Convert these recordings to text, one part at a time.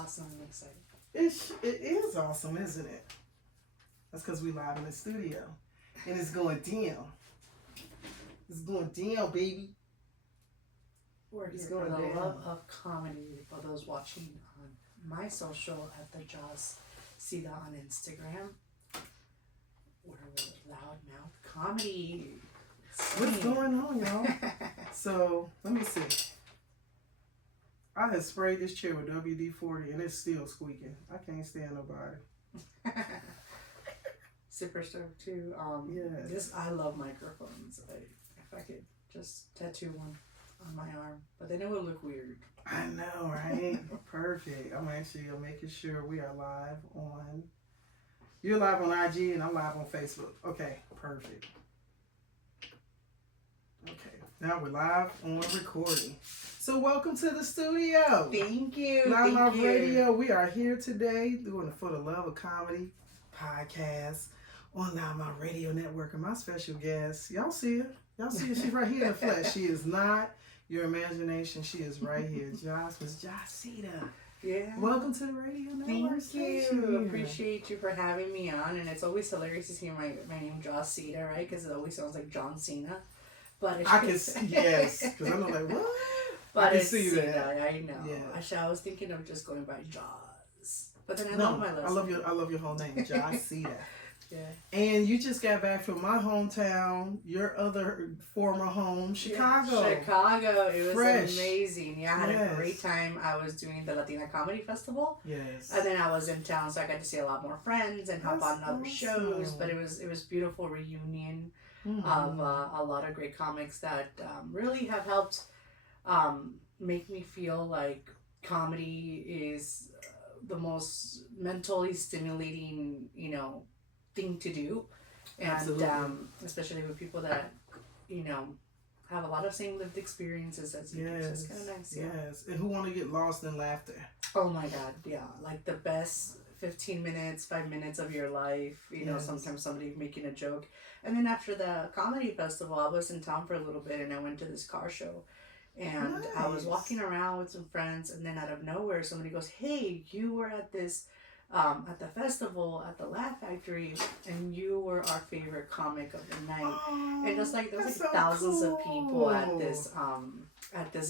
awesome. I'm excited. It is awesome, isn't it? That's because we live in the studio. And it's going down. It's going down, baby. It's going the love of comedy for those watching on my social at the Joz Sida on Instagram. We're LouddMouth Comedy. What's going on, y'all? So, let me see. I have sprayed this chair with WD-40 and it's still squeaking. I can't stand nobody. Super stoked too. Yes. I love microphones. If I could just tattoo one on my arm, but then it would look weird. I know, right? Perfect. I'm making sure we are live on. You're live on IG and I'm live on Facebook. Okay, perfect. Okay, now we're live on recording. So welcome to the studio. Thank you. LouddMouth Radio. We are here today doing the For the Love of Comedy podcast on LouddMouth Radio Network. And my special guest, y'all see her? She's right here in the flesh. She is not your imagination. She is right here. Joz Sida. Yeah. Welcome to the Radio Network. Thank you. Appreciate you for having me on. And it's always hilarious to hear my name, Joz Sida, right? Because it always sounds like John Cena. But I can see, yes. Because I'm like, what? But I can it's see that. I know. Yeah. Actually, I was thinking of just going by Joz. But then I No, love my last name. I love your whole name, Joz Sida. Yeah. And you just got back from my hometown, your other former home, Chicago. Yeah, Chicago. It was Fresh. Amazing. Yeah, I had a great time. I was doing the Latina Comedy Festival. Yes. And then I was in town, so I got to see a lot more friends and hop on other shows. awesome. But it was beautiful reunion Mm-hmm. of a lot of great comics that really have helped make me feel like comedy is the most mentally stimulating, thing to do. And especially with people that, have a lot of same lived experiences as you do. So it's kind of nice. Yeah. Yes. And who want to get lost in laughter? Oh my God. Yeah. Like the best 15 minutes, 5 minutes of your life. Sometimes somebody making a joke. And then after the comedy festival, I was in town for a little bit and I went to this car show. And I was walking around with some friends, and then out of nowhere, somebody goes, "Hey, you were at this, at the festival at the Laugh Factory, and you were our favorite comic of the night." Oh, and just like there was so thousands of people at cool. this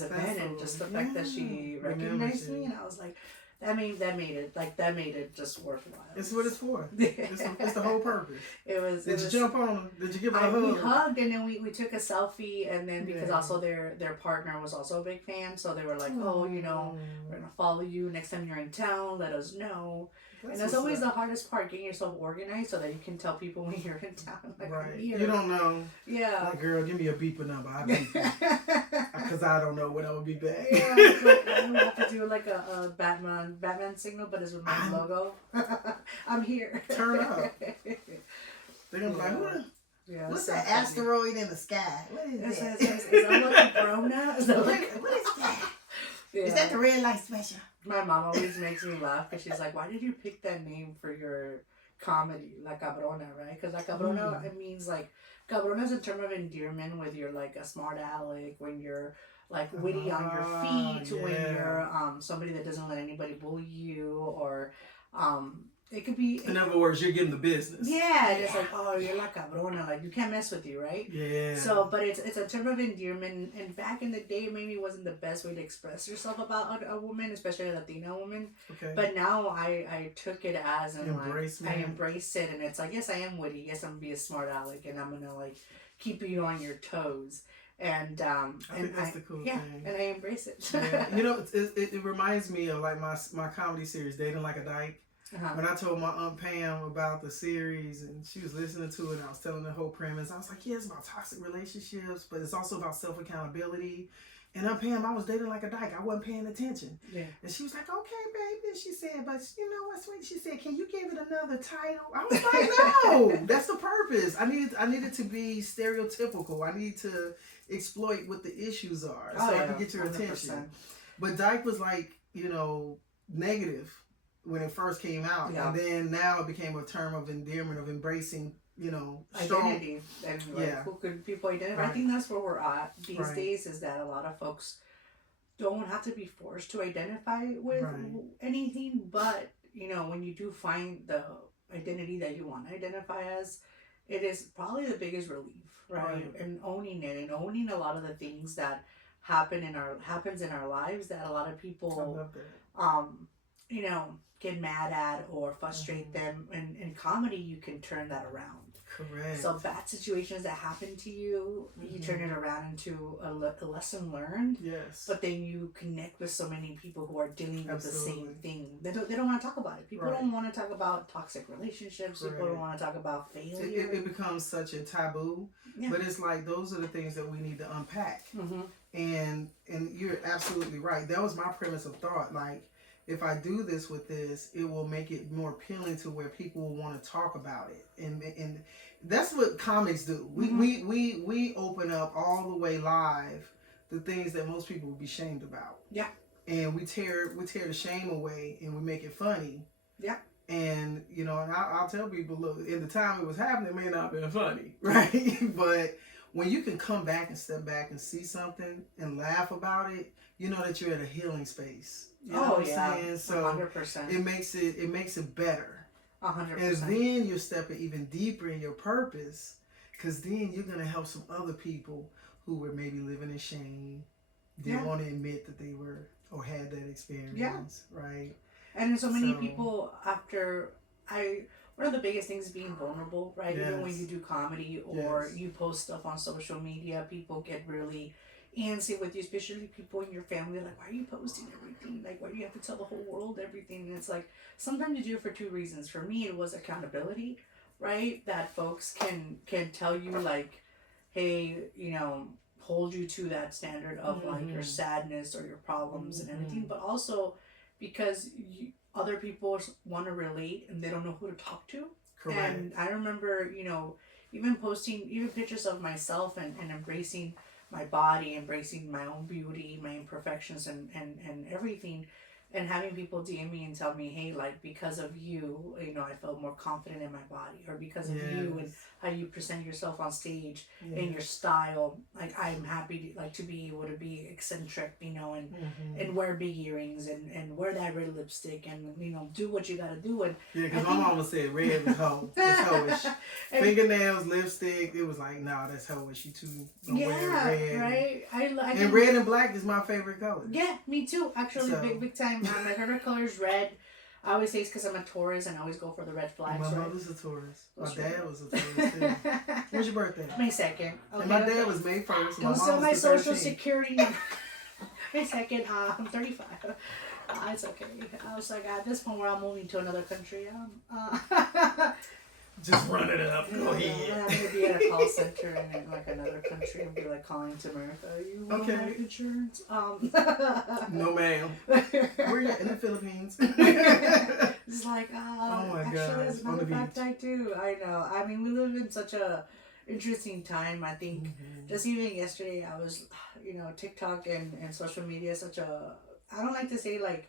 event, and just the fact that she recognized me, and I was like, that made it just worthwhile. It's what it's for. It's the whole purpose. Did you jump on them? Did you give her a hug? We hugged, and then we took a selfie, and then because also their partner was also a big fan, so they were like, "Oh, we're gonna follow you next time you're in town. Let us know." And that's always the hardest part, getting yourself organized so that you can tell people when you're in town. Like, right. You don't know. Yeah. Like, girl, give me a beeper number. I beep you. Because I don't know when I would be back. Yeah, like, I would have to do like a Batman signal, but it's with my logo. I'm here. Turn up. They're going to be like, what? Yeah, what's that asteroid in the sky? What is that? Is that like Corona? What is that? Yeah. Is that the red light special? My mom always makes me laugh because she's like, "Why did you pick that name for your comedy, La Cabrona, right? Because La Cabrona, it means like, cabrona is a term of endearment when you're like a smart aleck, when you're like witty on your feet, when you're somebody that doesn't let anybody bully you, or it could be. In other words, you're getting the business. Yeah, it's like, oh, you're la cabrona, like you can't mess with you, right? Yeah. So, but it's a term of endearment, and back in the day, maybe it wasn't the best way to express yourself about a woman, especially a Latina woman. Okay. But now I took it as and embrace I embrace it, and it's like, yes, I am witty, yes, I'm gonna be a smart aleck, and I'm gonna like keep you on your toes. And I think that's the cool thing. And I embrace it. Yeah. It reminds me of like my comedy series, Dating Like a Dyke. When I told my Aunt Pam about the series and she was listening to it and I was telling the whole premise, I was like, yeah, it's about toxic relationships, but it's also about self-accountability. And Aunt Pam, I was dating like a dyke. I wasn't paying attention. Yeah. And she was like, okay, baby. She said, but you know what's sweet? She said, can you give it another title? I was like, no, that's the purpose. I needed to be stereotypical. I need to exploit what the issues are so I can get your 100%. Attention. But dyke was like, negative when it first came out, and then now it became a term of endearment, of embracing, identity, and who could people identify. Right. I think that's where we're at these days, is that a lot of folks don't have to be forced to identify with anything, but when you do find the identity that you want to identify as, it is probably the biggest relief, right? And owning it, and owning a lot of the things that happens in our lives that a lot of people get mad at or frustrate them. And in comedy, you can turn that around. Correct. So bad situations that happen to you, you turn it around into a lesson learned. Yes. But then you connect with so many people who are dealing with the same thing. They don't want to talk about it. People don't want to talk about toxic relationships. People don't want to talk about failure. It becomes such a taboo. Yeah. But it's like those are the things that we need to unpack. And you're absolutely right. That was my premise of thought. Like, if I do this with this, it will make it more appealing to where people will want to talk about it. And that's what comics do. We open up all the way live the things that most people would be shamed about. Yeah. And we tear the shame away and we make it funny. Yeah. And, and I'll tell people, look, in the time it was happening, it may not have been funny, right? But when you can come back and step back and see something and laugh about it, you know that you're at a healing space. You know what I'm saying? So 100%. It makes it better. 100%. And then you're stepping even deeper in your purpose, because then you're gonna help some other people who were maybe living in shame, didn't want to admit that they were or had that experience, right? And so many people one of the biggest things is being vulnerable, right? Yes. Even when you do comedy or you post stuff on social media, people get really antsy with you, especially people in your family. Like, why are you posting everything? Like, why do you have to tell the whole world everything? And it's like, sometimes you do it for two reasons. For me, it was accountability, right? That folks can tell you, like, hey, hold you to that standard of like your sadness or your problems and everything, but also because other people want to relate and they don't know who to talk to. Correct. And I remember, even posting pictures of myself and embracing my body, embracing my own beauty, my imperfections and everything, and having people DM me and tell me, hey, like, because of you, I felt more confident in my body, or because of you and how you present yourself on stage and your style, like, I'm happy to be able to be eccentric, and wear big earrings and wear that red lipstick and do what you gotta do. And because my mama said red was hoe. It's hoish. Fingernails, lipstick, it was like, nah, that's hoish. You too don't wear red. Right. And red and black is my favorite color. Yeah, me too. Actually, big time. My favorite color is red. I always say it's because I'm a Taurus and I always go for the red flags. My mother's a Taurus. My dad was a Taurus too. When's your birthday? May 2nd. Okay, and my dad was May 1st. Don't sell my social security. May 2nd. I'm 35. It's okay. I was like, at this point where I'm moving to another country. Just run it up. Go ahead. I'm going to be at a call center in like another country and be like calling to America. You want life insurance? No, ma'am. We're in the Philippines. It's like, oh my actually, God. that's another fact I do. I know. I mean, we live in such a interesting time. I think just even yesterday, I was, TikTok and social media is such a, I don't like to say like,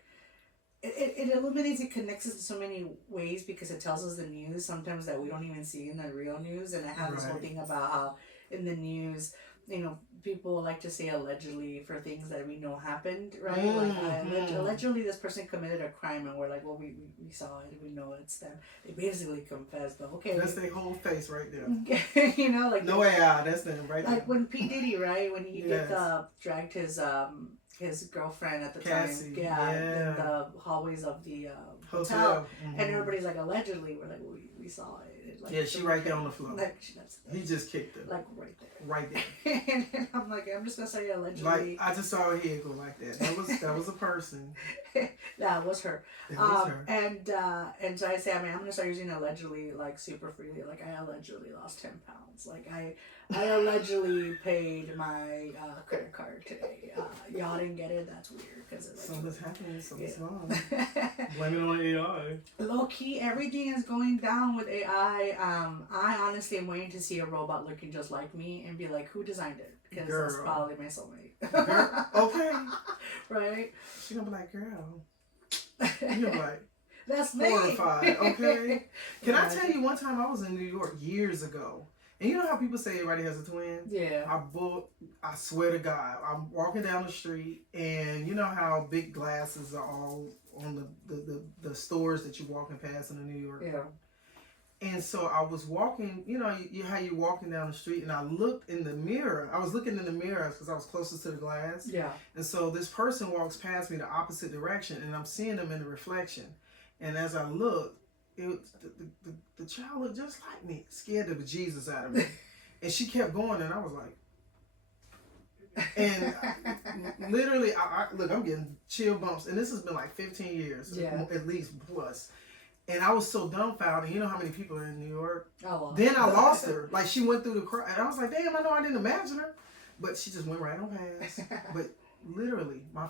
it illuminates, it connects us in so many ways because it tells us the news sometimes that we don't even see in the real news. And I have this whole thing about how in the news, people like to say allegedly for things that we know happened, right? Like allegedly this person committed a crime and we're like, well, we saw it, we know it's them. They basically confessed, but okay. That's their whole face right there. Like no AI, that's them right there. Like when P. Diddy, right? When he dragged his girlfriend at the Cassie, time, in the hallways of the hotel. And everybody's like, allegedly, we're like, well, we saw it. She right there on the floor. He just kicked her. Like right there. Right there. And I'm like, I'm just gonna say allegedly. Like I just saw her head go like that. That was a person. That was her. It was her. And so I say, I'm gonna start using allegedly like super freely. Like I allegedly lost 10 pounds. Like I allegedly paid my credit card today. Y'all didn't get it. That's weird because something's happening. Something's wrong. Blame it on AI. Low key, everything is going down with AI. I honestly am waiting to see a robot looking just like me and be like, who designed it? Because that's probably my soulmate. Girl. Okay. Right? She gonna be like, girl. You're like, that's me. Horrified. Okay. Can I tell you one time I was in New York years ago And you know how people say everybody has a twin? Yeah. I swear to God, I'm walking down the street, and you know how big glasses are all on the stores that you're walking past in New York? Yeah. And so I was walking, you know, how you're walking down the street, and I looked in the mirror. I was looking in the mirror because I was closest to the glass. Yeah. And so this person walks past me the opposite direction, and I'm seeing them in the reflection. And as I look, the child looked just like me, scared the bejesus out of me. And she kept going, and I was like, and literally, look, I'm getting chill bumps, and this has been like 15 years, at least plus. And I was so dumbfounded. You know how many people are in New York? Then I lost her. Like, she went through the crowd, and I was like, damn, I know I didn't imagine her, but she just went right on past. But literally, my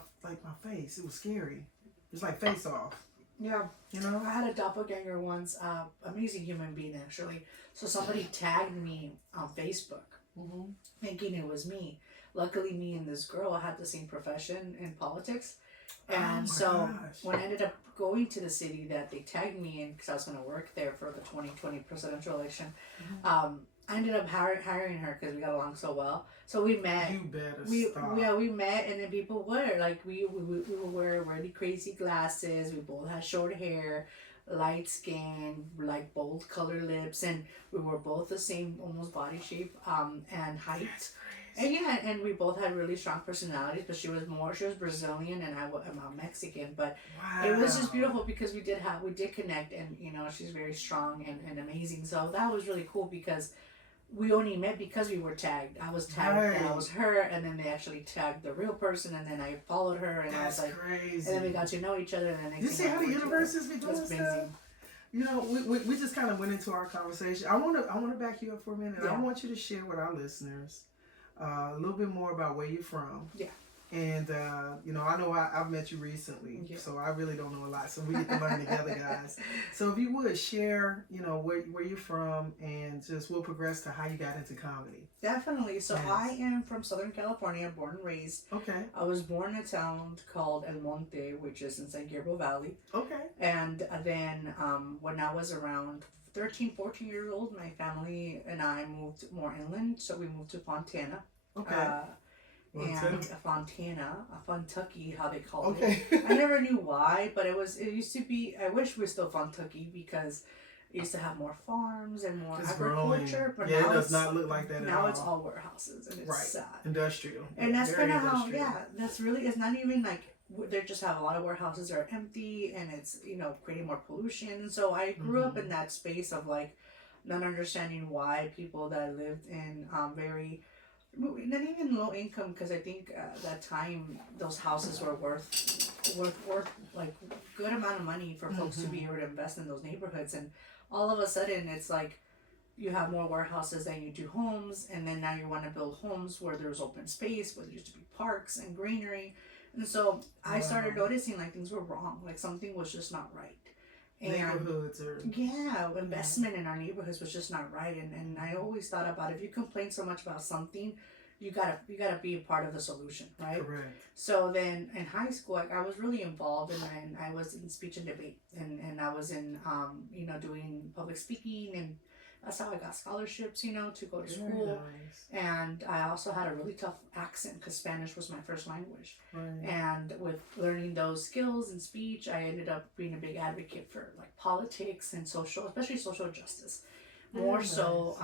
face, it was scary. It was like Face Off. Yeah. You know? I had a doppelganger once, amazing human being actually. So somebody tagged me on Facebook, thinking it was me. Luckily, me and this girl had the same profession in politics. And when I ended up going to the city that they tagged me in, because I was going to work there for the 2020 presidential election, I ended up hiring her because we got along so well. So we met. You better stop. Yeah, we met, and then people were like, we would wear really crazy glasses. We both had short hair, light skin, like bold color lips, and we were both the same almost body shape and height. And yeah, and we both had really strong personalities, but she was Brazilian and I'm Mexican, but it was just beautiful because we did connect, and you know, she's very strong and amazing. So that was really cool because we only met because we were tagged. I was tagged and I was her, and then they actually tagged the real person, and then I followed her, and I was like, crazy. And then we got to know each other, and then you see how the universe is doing stuff? Amazing. You know, we just kind of went into our conversation. I want to back you up for a minute. I want you to share with our listeners a little bit more about where you're from. Yeah. And, you know, I know I've met you recently, so I really don't know a lot. So we get to learn together, guys. So if you would share, you know, where you're from, and just we'll progress to how you got into comedy. Definitely. So I am from Southern California, born and raised. Okay. I was born in a town called El Monte, which is in San Gabriel Valley. Okay. And then when I was around 13, 14 years old, my family and I moved more inland. So we moved to Fontana. Okay. And Fontana, Fontucky, how they called it. I never knew why, but it used to be, I wish we were still Fontucky because it used to have more farms and more agriculture. But now it does not look like that at all. Now it's all warehouses, and it's sad. Industrial. And that's kind of how, that's really, it's not even like, they just have a lot of warehouses that are empty, and it's, you know, creating more pollution. So I grew up in that space of like not understanding why people that lived in very, not even low income, because I think that time those houses were worth like good amount of money for folks to be able to invest in those neighborhoods. And all of a sudden it's like you have more warehouses than you do homes, and then now you want to build homes where there's open space, where there used to be parks and greenery. And so I started noticing like things were wrong, like something was just not right. And neighborhoods or investment in our neighborhoods was just not right. And I always thought about, if you complain so much about something, you gotta be a part of the solution, right? Correct. So then in high school, I was really involved, and I was in speech and debate, and I was in you know, doing public speaking, and that's how I got scholarships, you know, to go to school. Nice. And I also had a really tough accent because Spanish was my first language. Right. And with learning those skills and speech, I ended up being a big advocate for like politics and especially social justice. More so,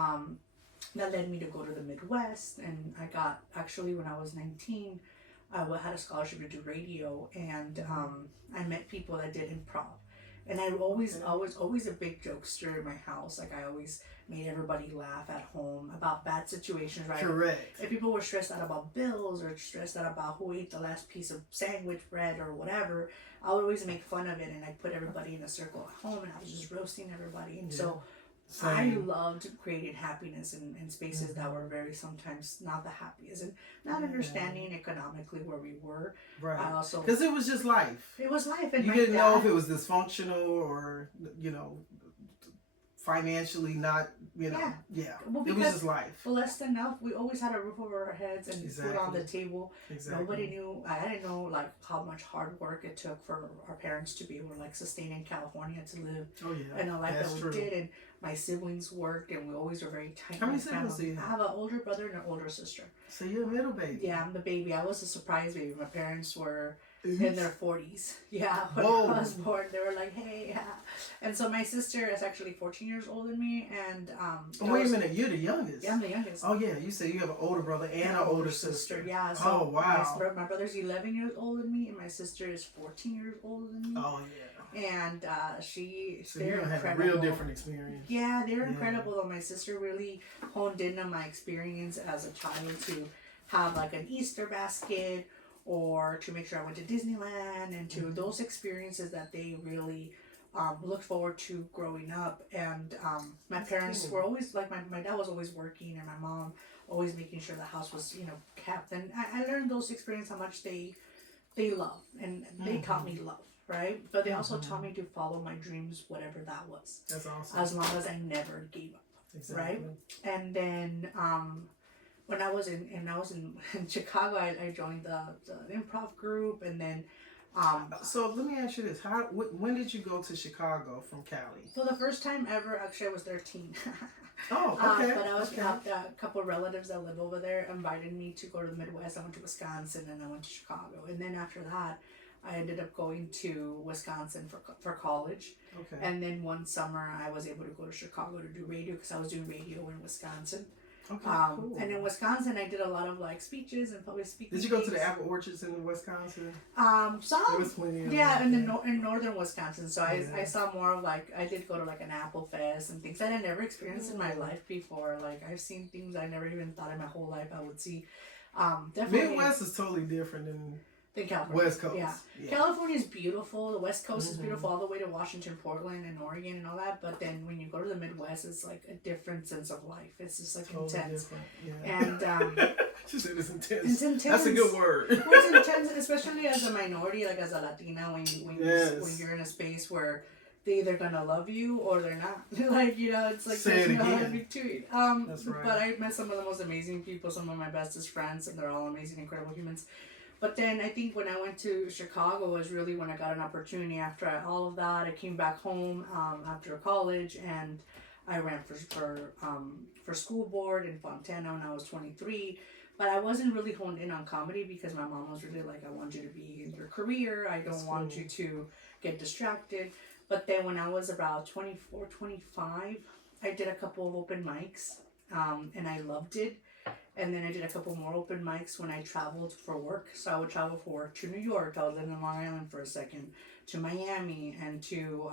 that led me to go to the Midwest. And I got, actually when I was 19, I had a scholarship to do radio, and I met people that did improv. And I was always a big jokester in my house. Like I always made everybody laugh at home about bad situations, right? Correct. If people were stressed out about bills or stressed out about who ate the last piece of sandwich bread or whatever, I would always make fun of it, and I put everybody in a circle at home, and I was just roasting everybody. And so I loved creating happiness in spaces that were very sometimes not the happiest, and not understanding economically where we were. Right. I also, because it was just life. It was life, and you didn't know if it was dysfunctional or, you know, financially not, you know, well, it was just life. Blessed enough, we always had a roof over our heads and food on the table. Nobody knew. I didn't know like how much hard work it took for our parents to be able to like sustain in California to live in a life that we did. And My siblings worked, and we always were very tight. How many siblings do you have? I have an older brother and an older sister. So you're a middle baby. Yeah, I'm the baby. I was a surprise baby. My parents were Oops. in their 40s. Yeah, when Whoa. I was born, they were like, "Hey," yeah. And so my sister is actually 14 years older than me, and wait a minute, you're the youngest. Yeah, I'm the youngest. Oh yeah, you said you have an older brother and an older sister. Yeah. So oh wow. My brother's 11 years older than me, and my sister is 14 years older than me. Oh yeah. And So they're you have a incredible. real different experience. Yeah, they're incredible though. My sister really honed in on my experience as a child to have like an Easter basket, or to make sure I went to Disneyland, and to those experiences that they really looked forward to growing up. And my parents were always like, my dad was always working, and my mom always making sure the house was, kept. And I learned those experiences, how much they love, and they taught me love. Right? But they also taught me to follow my dreams, whatever that was. That's awesome. As long as I never gave up. Exactly. Right? And then when I was in Chicago, I joined the improv group, and then so let me ask you this: when did you go to Chicago from Cali? for the first time ever, actually I was 13. Oh, okay. But I was a couple of relatives that live over there invited me to go to the Midwest. I went to Wisconsin, and I went to Chicago, and then after that, I ended up going to Wisconsin for college. Okay. And then one summer I was able to go to Chicago to do radio, because I was doing radio in Wisconsin. Okay, cool. And in Wisconsin I did a lot of like speeches and public speaking. Did you go to the apple orchards in Wisconsin? Some. There was plenty of in northern Wisconsin. So I saw more of like, I did go to like an apple fest and things that I never experienced in my life before. Like I've seen things I never even thought in my whole life I would see. Definitely. Midwest is totally different than California. West Coast. Yeah. California is beautiful. The West Coast is beautiful all the way to Washington, Portland, and Oregon and all that. But then when you go to the Midwest, it's like a different sense of life. It's just like totally intense. Different. Yeah. And she said it's intense. It's intense. That's a good word. Well, it's intense, especially as a minority, like as a Latina, when you're in a space where they're either gonna love you or they're not. Like, it's like say it again. In between. That's right. But I met some of the most amazing people, some of my bestest friends, and they're all amazing, incredible humans. But then I think when I went to Chicago was really when I got an opportunity. After all of that, I came back home after college, and I ran for school board in Fontana when I was 23. But I wasn't really honed in on comedy, because my mom was really like, I want you to be in your career. I don't want you to get distracted. But then when I was about 24, 25, I did a couple of open mics, and I loved it. And then I did a couple more open mics when I traveled for work. So I would travel for work to New York. I was in Long Island for a second, to Miami, and to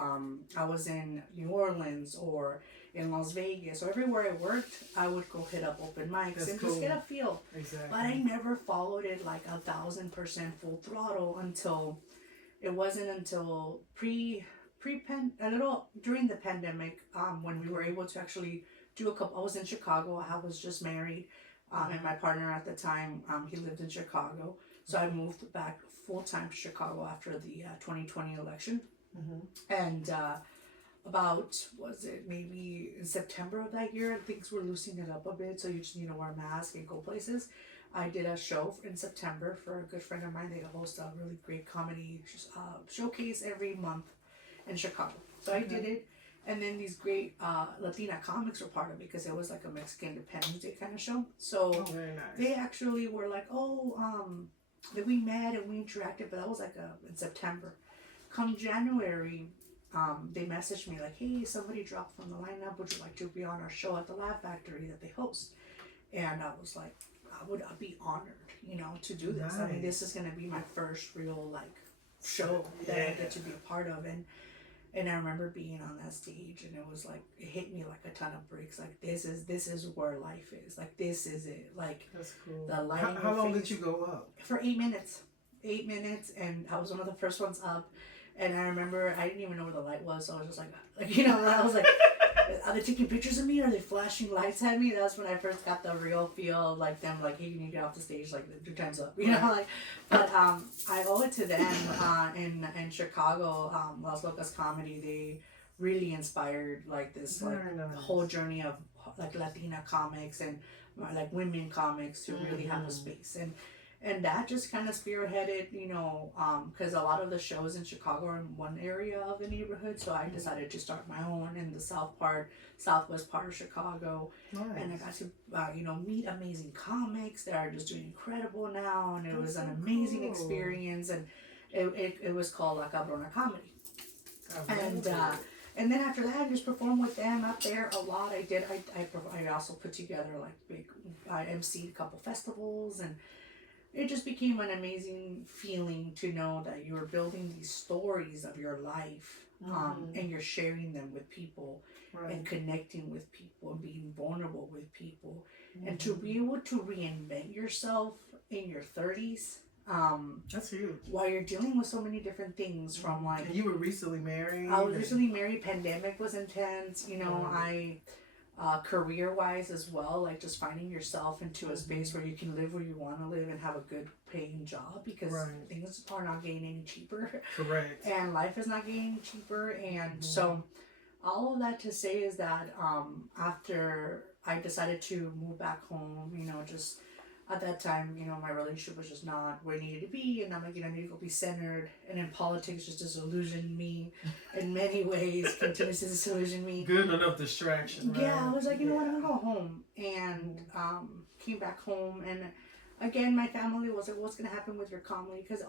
I was in New Orleans or in Las Vegas. So everywhere I worked, I would go hit up open mics and just get a feel. Exactly. But I never followed it like 1,000% full throttle until it wasn't until a little during the pandemic, when we were able to actually do a couple. I was in Chicago. I was just married. And my partner at the time, he lived in Chicago. So I moved back full-time to Chicago after the 2020 election. And maybe in September of that year, things were loosening it up a bit. So you just need to wear a mask and go places. I did a show in September for a good friend of mine. They host a really great comedy showcase every month in Chicago. So I did it. And then these great Latina comics were part of it, because it was like a Mexican Independence Day kind of show. So very nice. They actually were like, that we met and we interacted, but that was like in September. Come January, they messaged me like, hey, somebody dropped from the lineup. Would you like to be on our show at the Laugh Factory that they host? And I was like, I'd be honored, to do this. Nice. I mean, this is going to be my first real show that I get to be a part of. And I remember being on that stage, and it was like, it hit me like a ton of bricks. Like, this is where life is. Like, this is it. Like, that's cool. The light. How long did you go up? For 8 minutes. 8 minutes, and I was one of the first ones up. And I remember I didn't even know where the light was, so I was just like I was like, are they taking pictures of me? Are they flashing lights at me? That's when I first got the real feel of like them, like, hey, you need to get off the stage, like 2 times up, But I owe it to them in Chicago, Las Locas Comedy. They really inspired like this nice. Whole journey of like Latina comics and like women comics to really have a space. And that just kind of spearheaded, you know, because a lot of the shows in Chicago are in one area of the neighborhood. So I decided to start my own in the southwest part of Chicago. Nice. And I got to, you know, meet amazing comics that are just doing incredible now. And it was an so amazing cool. experience. And it was called La Cabrona Comedy. And And then after that, I just performed with them up there a lot. I also put together like I emceed a couple festivals, and it just became an amazing feeling to know that you're building these stories of your life, and you're sharing them with people, and connecting with people, and being vulnerable with people, and to be able to reinvent yourself in your 30s. That's huge. While you're dealing with so many different things, from like, and you were recently married. I was recently married. Pandemic was intense. You know, career-wise as well, like just finding yourself into a space where you can live where you want to live and have a good paying job, because things are not getting any cheaper. Correct. And life is not getting cheaper. And so all of that to say is that after I decided to move back home, you know, just at that time, you know, my relationship was just not where it needed to be, and I'm like, you know, I need to go be centered. And then politics just disillusioned me in many ways, continues to disillusion me. Good enough distraction. Right? Yeah, I was like, you know what, I'm gonna go home. And came back home, and again, my family was like, what's gonna happen with your comedy? Because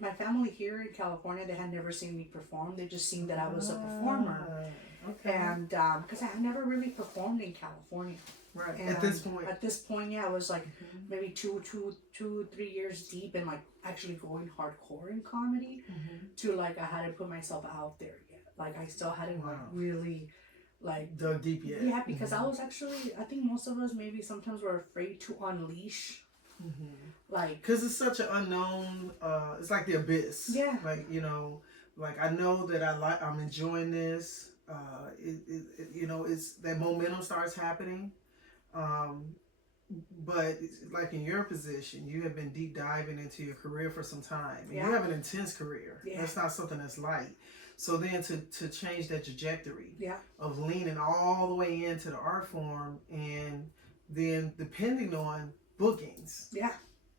my family here in California, they had never seen me perform. They just seen that I was a performer. Okay. And because I had never really performed in California. Right. And At this point. At this point, yeah, I was like maybe 3 years deep in like actually going hardcore in comedy, to like I hadn't put myself out there yet. Like I still hadn't like really like dug deep yet. Yeah, because I was actually, I think most of us maybe sometimes were afraid to unleash. Like, because it's such an unknown. It's like the abyss. Yeah. Like, you know, like I know that I'm enjoying this. You know, it's that momentum starts happening. But like in your position, you have been deep diving into your career for some time, and you have an intense career. That's not something that's light. So then to change that trajectory of leaning all the way into the art form, and then depending on bookings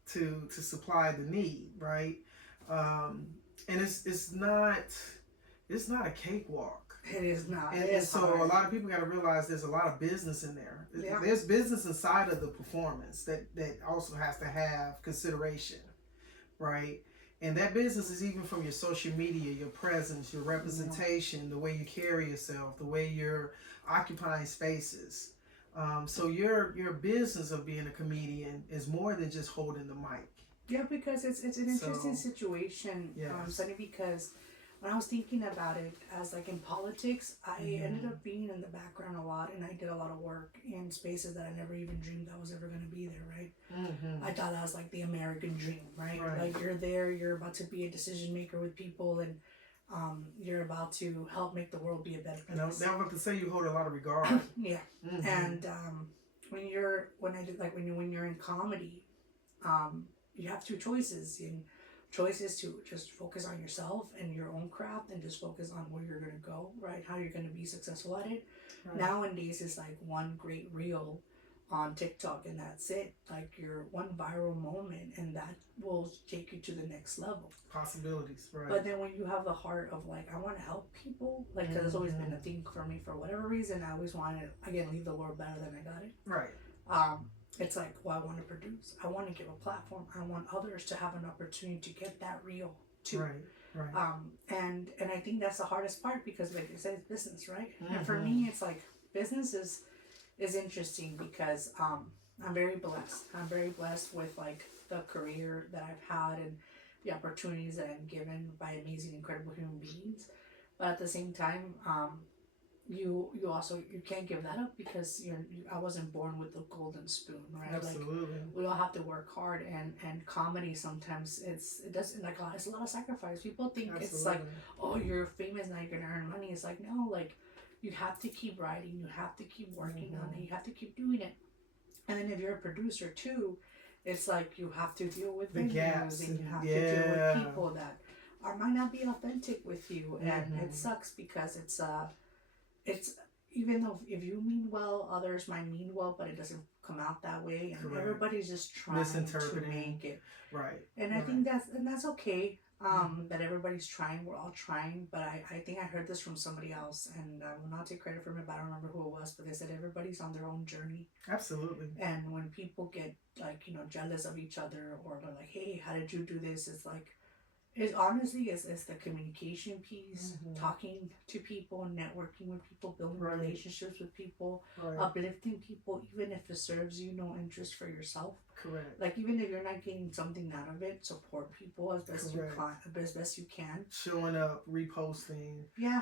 to supply the need, right? And it's not a cakewalk. It is not. And so hard. A lot of people got to realize there's a lot of business in there. Yeah. There's business inside of the performance that also has to have consideration, right? And that business is even from your social media, your presence, your representation, the way you carry yourself, the way you're occupying spaces. So your business of being a comedian is more than just holding the mic. Yeah, because it's an interesting situation. Sunny, because when I was thinking about it, as like in politics, I ended up being in the background a lot, and I did a lot of work in spaces that I never even dreamed I was ever going to be there, right? I thought that was like the American dream, right? Like you're there, you're about to be a decision maker with people, and you're about to help make the world be a better place. And I was about to say you hold a lot of regard. And when you're in comedy, you have two choices. Choices to just focus on yourself and your own craft, and just focus on where you're going to go, right? How you're going to be successful at it. Nowadays, it's like one great reel on TikTok, and that's it. Like your one viral moment, and that will take you to the next level. Possibilities, right? But then when you have the heart of like, I want to help people, like, because it's always been a thing for me for whatever reason. I always wanted to, again, leave the world better than I got it. Right. It's like, well, I want to produce. I want to give a platform. I want others to have an opportunity to get that reel too. Right. And I think that's the hardest part, because like you said, it's business, right? And for me, it's like business is interesting because I'm very blessed. I'm very blessed with like the career that I've had and the opportunities that I'm given by amazing, incredible human beings. But at the same time, you also, you can't give that up, because I wasn't born with the golden spoon, right? Absolutely. Like, we all have to work hard, and comedy sometimes it's a lot of sacrifice. People think it's like, oh, you're famous now, you're gonna earn money. It's like, no, like you have to keep writing, you have to keep working on it, you have to keep doing it. And then if you're a producer too, it's like you have to deal with the gaps, and you have to deal with people that might not be authentic with you, and it sucks, because it's even though if you mean well, others might mean well, but it doesn't come out that way, and Correct. everybody's just trying to make it right. And I think that's okay. That everybody's trying. We're all trying, but I think I heard this from somebody else, and I will not take credit from it. But I don't remember who it was. But they said everybody's on their own journey. Absolutely. And when people get like jealous of each other, or they're like, "Hey, how did you do this?" It's like, it honestly is the communication piece, talking to people, networking with people, building relationships with people, uplifting people, even if it serves you no interest for yourself. Correct. Like, even if you're not getting something out of it, support people as best you can. Showing up, reposting. Yeah.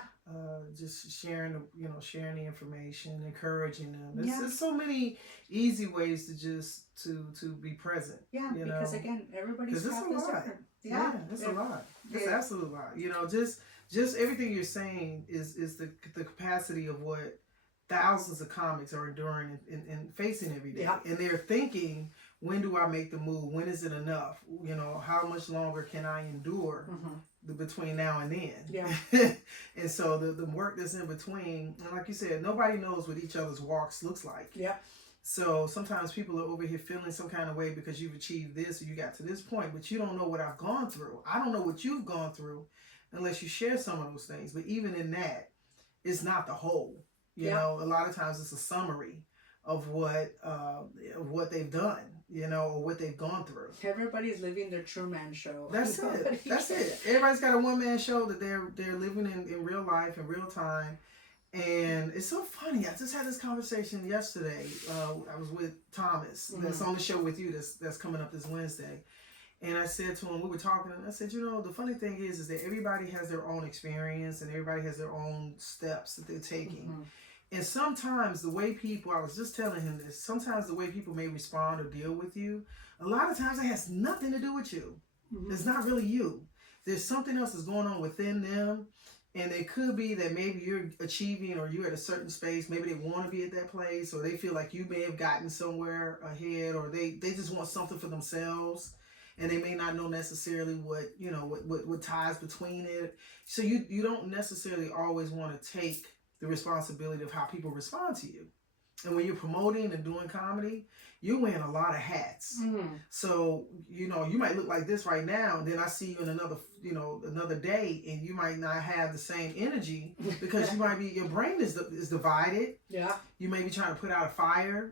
Just sharing the information, encouraging them. There's so many easy ways to just to be present. Yeah, because again, everybody's path is different. Yeah, it's a lot. It's absolute lot. Just everything you're saying is the capacity of what thousands of comics are enduring and facing every day. Yeah. And they're thinking, when do I make the move? When is it enough? How much longer can I endure between now and then? Yeah. And so the work that's in between, and like you said, nobody knows what each other's walks looks like. Yeah. So sometimes people are over here feeling some kind of way because you've achieved this or you got to this point, but you don't know what I've gone through. I don't know what you've gone through unless you share some of those things. But even in that, it's not the whole. You know, a lot of times it's a summary of what they've done, or what they've gone through. Everybody's living their true man show. That's it. That's it. Everybody's got a one man show that they're living in real life, in real time. And it's so funny. I just had this conversation yesterday. I was with Thomas, that's on the show with you, that's coming up this Wednesday. And I said to him, we were talking, and I said, the funny thing is that everybody has their own experience and everybody has their own steps that they're taking. And sometimes the way people, I was just telling him this, sometimes the way people may respond or deal with you, a lot of times it has nothing to do with you. It's not really you. There's something else that's going on within them. And it could be that maybe you're achieving or you're at a certain space. Maybe they want to be at that place, or they feel like you may have gotten somewhere ahead, or they just want something for themselves. And they may not know necessarily what ties between it. So you don't necessarily always want to take the responsibility of how people respond to you. And when you're promoting and doing comedy, you're wearing a lot of hats. So, you might look like this right now, and then I see you in another day, and you might not have the same energy because your brain is divided. Yeah. You may be trying to put out a fire,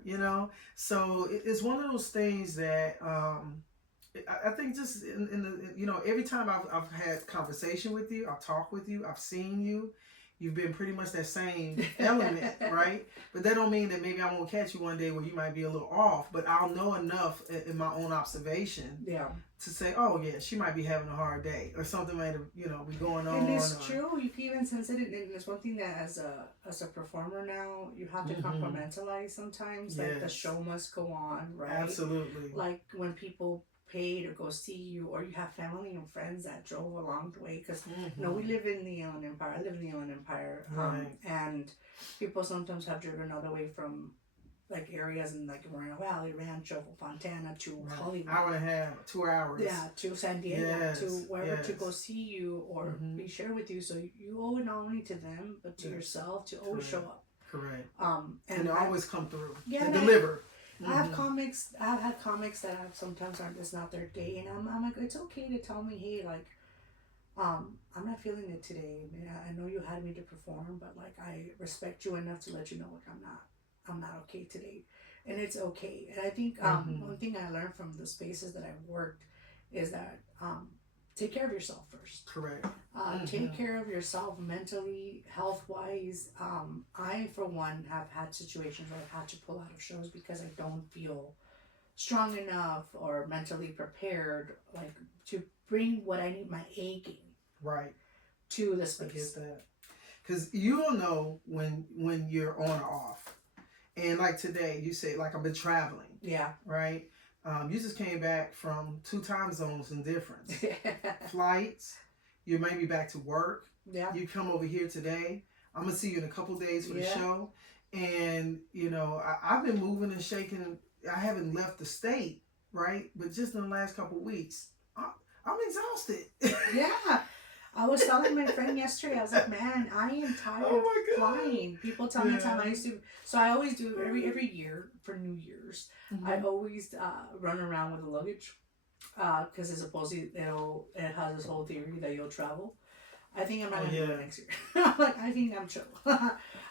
So it's one of those things that I think just in the, every time I've had conversation with you, I've talked with you, I've seen you, you've been pretty much that same element, right? But that don't mean that maybe I won't catch you one day where you might be a little off, but I'll know enough in my own observation to say, oh yeah, she might be having a hard day, or something might have, be going on. And it's true, you can even sense it, and it's one thing that as a performer now, you have to compartmentalize sometimes, like the show must go on, right? Absolutely. Like when people pay to go see you, or you have family and friends that drove a long way, because we live in the Inland Empire. I live in the Inland Empire, and people sometimes have driven all the way from like areas in like Moreno Valley, Rancho, Fontana to Hollywood. Hour and a half, 2 hours. Yeah, to San Diego, to wherever to go see you or be shared with you. So you owe it not only to them but to yourself to always show up. Correct. And always come through. Yeah, and deliver. I have comics. I've had comics that sometimes it's not their day, and I'm like, it's okay to tell me, hey, like, I'm not feeling it today. I know you had me to perform, but like, I respect you enough to let you know, like, I'm not okay today, and it's okay. And I think one thing I learned from the spaces that I've worked is that take care of yourself first. Correct. Take care of yourself mentally, health-wise. I, for one, have had situations where I've had to pull out of shows because I don't feel strong enough or mentally prepared, like, to bring what I need, my A game, to the space. I get that. Because you'll know when you're on or off. And like today, you say, like, I've been traveling. Yeah. Right? You just came back from 2 time zones in difference. Flights. You may be back to work. Yeah. You come over here today. I'm going to see you in a couple days for the show. And, I've been moving and shaking. I haven't left the state, right? But just in the last couple of weeks, I'm exhausted. Yeah. I was telling my friend yesterday, I was like, man, I am tired Oh of my God. flying. People tell me time I used to. So I always do every year for New Year's. I always run around with the luggage because it's supposedly it has this whole theory that you'll travel. I think I'm not gonna do it next year. Like I think I'm chill.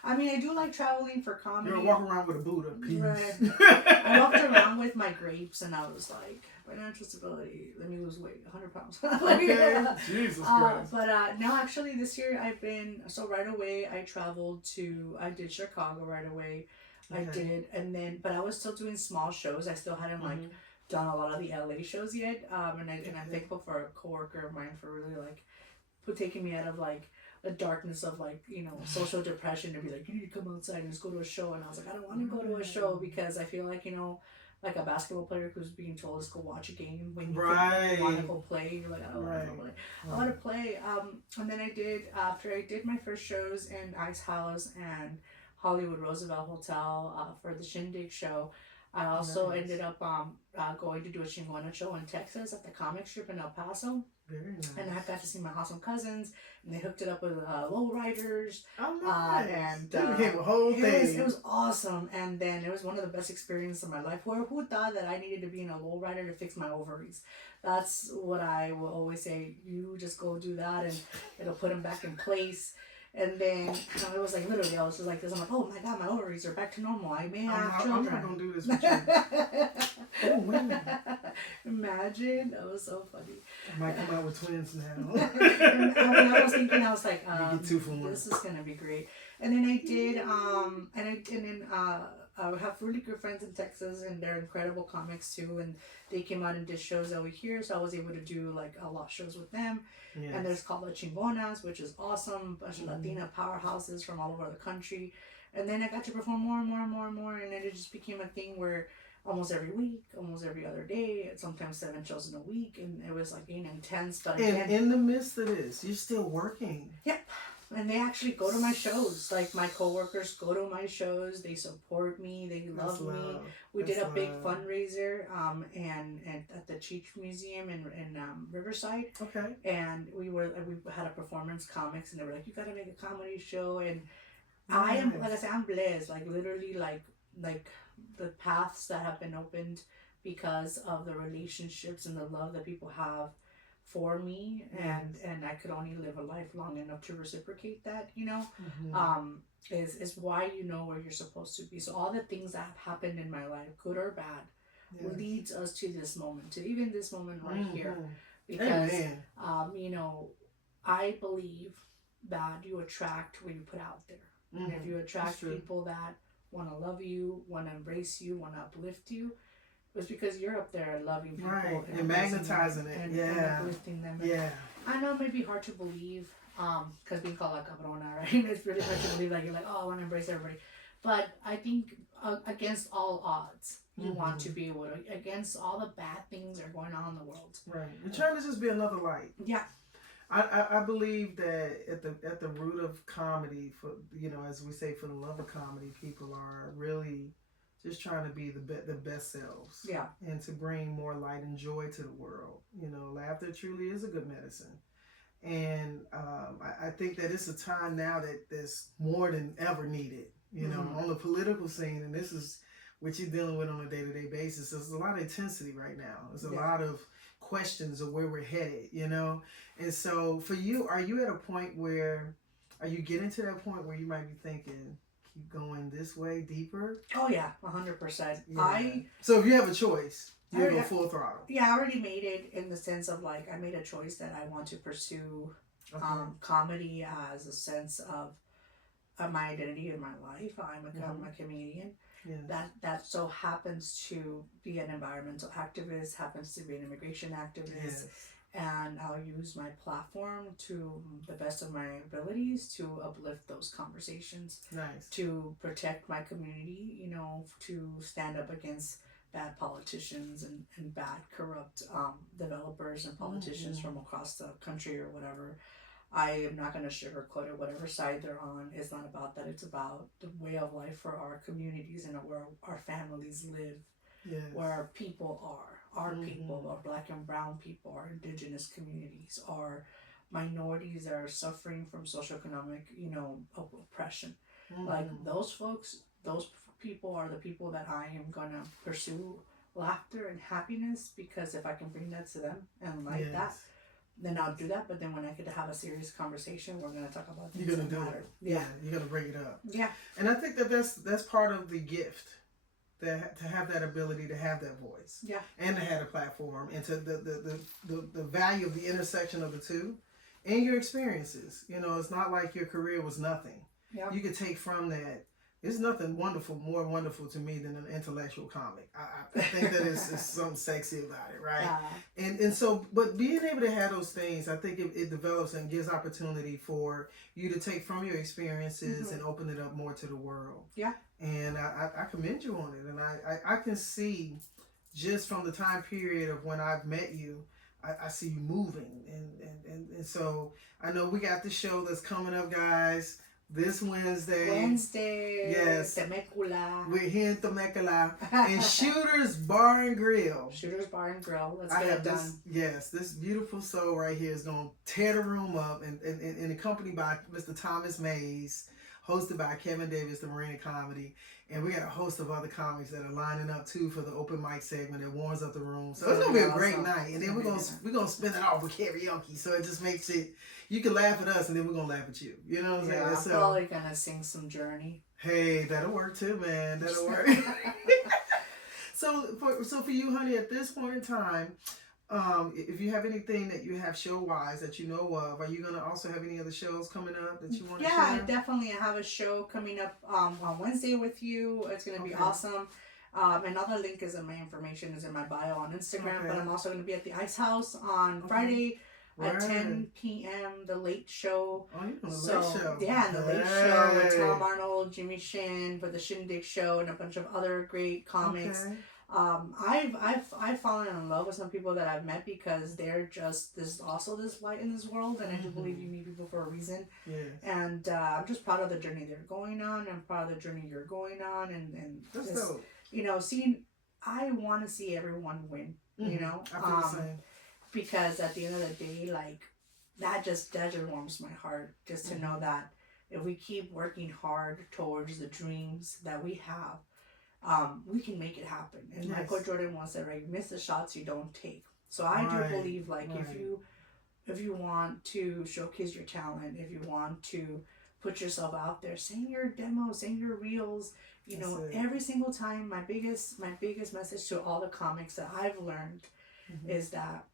I mean, I do like traveling for comedy. You're walking around with a Buddha. Peace. Right. I walked around with my grapes, and I was like, financial stability. Let me lose weight, 100 pounds. Okay. Jesus Christ. But no, actually, this year I've been right away. I traveled to. I did Chicago right away. I did, and then but I was still doing small shows. I still hadn't like done a lot of the LA shows yet. And I'm thankful for a coworker of mine for really like taking me out of like the darkness of like social depression to be like, you need to come outside and just go to a show. And I was like, I don't want to go to a show because I feel like like a basketball player who's being told to go watch a game when you want to go play. You're like, I don't want to go play. I want to play. And then after I did my first shows in Ice House and Hollywood Roosevelt Hotel for the Shindig show, I also ended up going to do a Chingona show in Texas at the comic strip in El Paso. Very nice. And I got to see my awesome cousins, and they hooked it up with lowriders. Oh, nice. And that became a whole thing. It was awesome. And then it was one of the best experiences of my life. Who thought that I needed to be in a lowrider to fix my ovaries? That's what I will always say. You just go do that, and it'll put them back in place. And then it was like literally, I was just like this. I'm like, oh my God, my ovaries are back to normal. I may have children. I'm not gonna do this with you. Oh, women. Imagine, that was so funny. I might come out with twins now. I was thinking, I was like, you get 2 for 1. this is gonna be great. And then I did, I have really good friends in Texas, and they're incredible comics too. And they came out and did shows over here, so I was able to do like a lot of shows with them. Yes. And there's called La Chingonas, which is awesome. A bunch of Latina powerhouses from all over the country. And then I got to perform more and more and more and more, and then it just became a thing where almost every week, almost every other day, sometimes 7 shows in a week, and it was like being intense. But and in the midst of this, you're still working. Yep. And they actually go to my shows. Like my coworkers go to my shows. They support me. They love me. We did a big fundraiser and at the Cheech Museum in Riverside. Okay. And we had a performance comics, and they were like, you got to make a comedy show. And I am, like I said, I'm blessed. Like literally, like the paths that have been opened because of the relationships and the love that people have for me, and I could only live a life long enough to reciprocate that, is why you know where you're supposed to be. So all the things that have happened in my life, good or bad, leads us to this moment, to even this moment right here. Because, I believe that you attract what you put out there. And if you attract people that want to love you, want to embrace you, want to uplift you, it's because you're up there loving people. Right, and magnetizing it. And uplifting them. Yeah. I know it may be hard to believe, because being called a cabrona, right? It's really hard to believe that you're like, oh, I want to embrace everybody. But I think against all odds, you want to be able to, against all the bad things that are going on in the world. Right. You're trying to just be another light. Yeah. I believe that at the root of comedy, for as we say, for the love of comedy, people are really just trying to be the best selves. Yeah. And to bring more light and joy to the world. Laughter truly is a good medicine. And I think that it's a time now that there's more than ever needed, on the political scene. And this is what you're dealing with on a day-to-day basis. There's a lot of intensity right now. There's a lot of questions of where we're headed, And so for you, are you you getting to that point where you might be thinking, keep going this way deeper? Oh yeah, 100%. Yeah. So if you have a choice, you go full throttle. Yeah, I already made it in the sense of like I made a choice that I want to pursue comedy as a sense of my identity in my life. I'm a comedian. Yes. That so happens to be an environmental activist, happens to be an immigration activist. Yes. And I'll use my platform to the best of my abilities to uplift those conversations. Nice. To protect my community, to stand up against bad politicians and bad, corrupt developers and politicians from across the country or whatever. I am not going to sugarcoat it. Whatever side they're on, it's not about that. It's about the way of life for our communities and where our families live, where our people are. Our people, our Black and brown people, our indigenous communities, our minorities that are suffering from socioeconomic, oppression. Like those folks, those people are the people that I am gonna pursue laughter and happiness, because if I can bring that to them and like that, then I'll do that. But then when I get to have a serious conversation, we're gonna talk about things you're gonna that do matter. it. Yeah, you're gonna bring it up. Yeah, and I think that's part of the gift. That, to have that ability to have that voice, and to have a platform, and to the value of the intersection of the two, and your experiences. It's not like your career was nothing. Yeah. You could take from that. There's nothing more wonderful to me than an intellectual comic. I think that is something sexy about it, right? And so, but being able to have those things, I think it develops and gives opportunity for you to take from your experiences and open it up more to the world. Yeah. And I commend you on it. And I can see just from the time period of when I've met you, I see you moving. And so I know we got the show that's coming up, guys. This Wednesday. Yes. Temecula. We're here in Temecula. And Shooter's Bar and Grill. Shooter's Bar and Grill. Let's get it done. This beautiful soul right here is going to tear the room up, and accompanied by Mr. Thomas Mays, hosted by Kevin Davis, the Marina Comedy. And we got a host of other comics that are lining up too for the open mic segment that warms up the room. So it's gonna be a great night. And then we're gonna spin it off with karaoke. So it just makes it, you can laugh at us and then we're gonna laugh at you. You know what I'm saying? I'm probably gonna sing some Journey. Hey, that'll work too, man. That'll work. So for you, honey, at this point in time, if you have anything that you have show-wise that you know of, are you going to also have any other shows coming up that you want to share? Yeah, definitely. I have a show coming up on Wednesday with you. It's going to be awesome. Another link is in my information is in my bio on Instagram, but I'm also going to be at the Ice House on Friday at 10 p.m. The Late Show. Oh, you're doing the Late Show. Yeah, the Late Show with Tom Arnold, Jimmy Shin, for the Shindig Show, and a bunch of other great comics. Okay. I've fallen in love with some people that I've met because they're just there's light in this world, and I do believe you meet people for a reason. Yes. And I'm just proud of the journey they're going on. I'm proud of the journey you're going on, and that's just, dope. I want to see everyone win. I feel the same. Because at the end of the day, like that just warms my heart just to know that if we keep working hard towards the dreams that we have, we can make it happen. And Michael Jordan once said, right, you miss the shots you don't take. So I do believe, like, if you want to showcase your talent, if you want to put yourself out there, sing your demos, sing your reels, every single time. My biggest message to all the comics that I've learned is that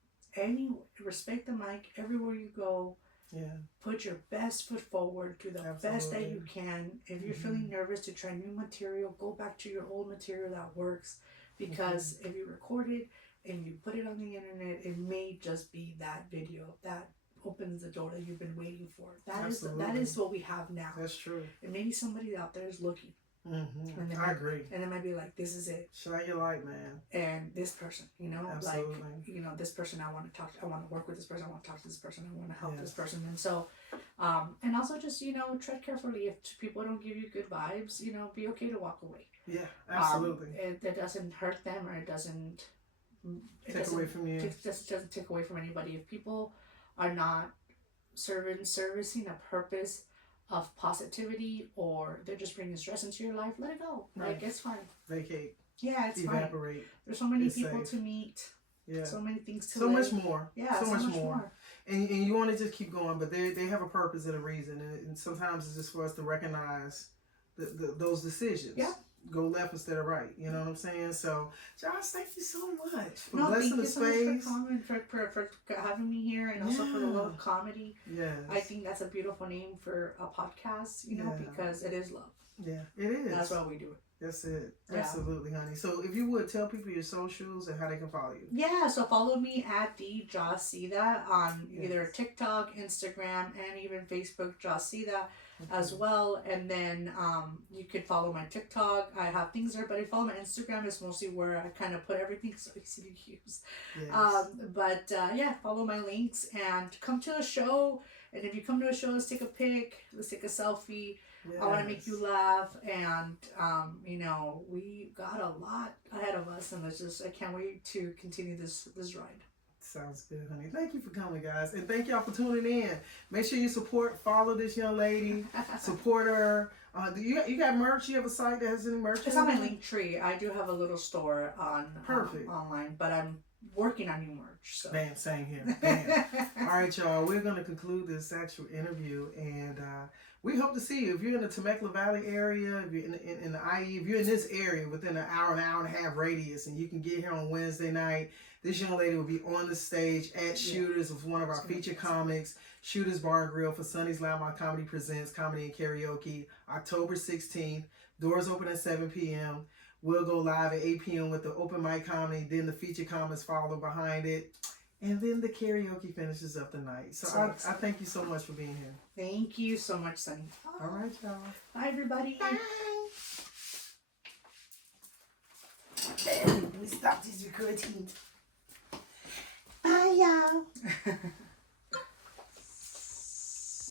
respect the mic everywhere you go. Yeah. Put your best foot forward, do the best that you can. If you're feeling nervous to try new material, go back to your old material that works. Because if you record it and you put it on the internet, it may just be that video that opens the door that you've been waiting for. That is what we have now. That's true. And maybe somebody out there is looking. And I agree. And it might be like, this is it. Shine your light, man. And this person, Absolutely. like, this person I want to talk to, I want to work with this person, I want to talk to this person, I want to help this person. And so, and also just, tread carefully. If people don't give you good vibes, be okay to walk away. Yeah, absolutely. It doesn't hurt them, or it doesn't take away from you. It just doesn't take away from anybody. If people are not servicing a purpose of positivity, or they're just bringing stress into your life, let it go. Like, it's fine. Vacate. Yeah, it's evaporate. Fine. There's so many people to meet. Yeah. So many things to live. Much more. Yeah, so much more. And you want to just keep going, but they have a purpose and a reason, and sometimes it's just for us to recognize those decisions. Yeah. Go left instead of right. You know what I'm saying? So, Joz, thank you so much for blessing the space. Thank you so much for having me here, and also for the love of comedy. Yes. I think that's a beautiful name for a podcast, because it is love. Yeah, it is. That's why we do it. That's it. Yeah. Absolutely, honey. So if you would tell people your socials and how they can follow you. Yeah, so follow me at the Joz Sida on either TikTok, Instagram, and even Facebook, Joz Sida as well. And then you could follow my TikTok. I have things there, but if you follow my Instagram, it's mostly where I kind of put everything so easy to use. Yes. Follow my links and come to a show. And if you come to a show, let's take a pic, let's take a selfie. Yes. I want to make you laugh, and we got a lot ahead of us, and I can't wait to continue this ride. Sounds good, honey. Thank you for coming, guys. And thank y'all for tuning in. Make sure you follow this young lady. Support her. You got merch? You have a site that has any merch? It's on my Linktree. I do have a little store on Perfect. Online, but I'm working on new merch. So. Bam, same here. Bam. All right, y'all. We're going to conclude this actual interview, and we hope to see you. If you're in the Temecula Valley area, if you're in the IE, if you're in this area within an hour and a half radius, and you can get here on Wednesday night, this young lady will be on the stage at Shooters with one of our featured comics, Shooters Bar and Grill for Sonny's LouddMouth Comedy Presents Comedy and Karaoke, October 16th. Doors open at 7 p.m. We'll go live at 8 p.m. with the open mic comedy. Then the featured comics follow behind it. And then the karaoke finishes up the night. So I thank you so much for being here. Thank you so much, Sonny. All right, y'all. Bye, everybody. Bye. Let me stop this recording. Bye, y'all.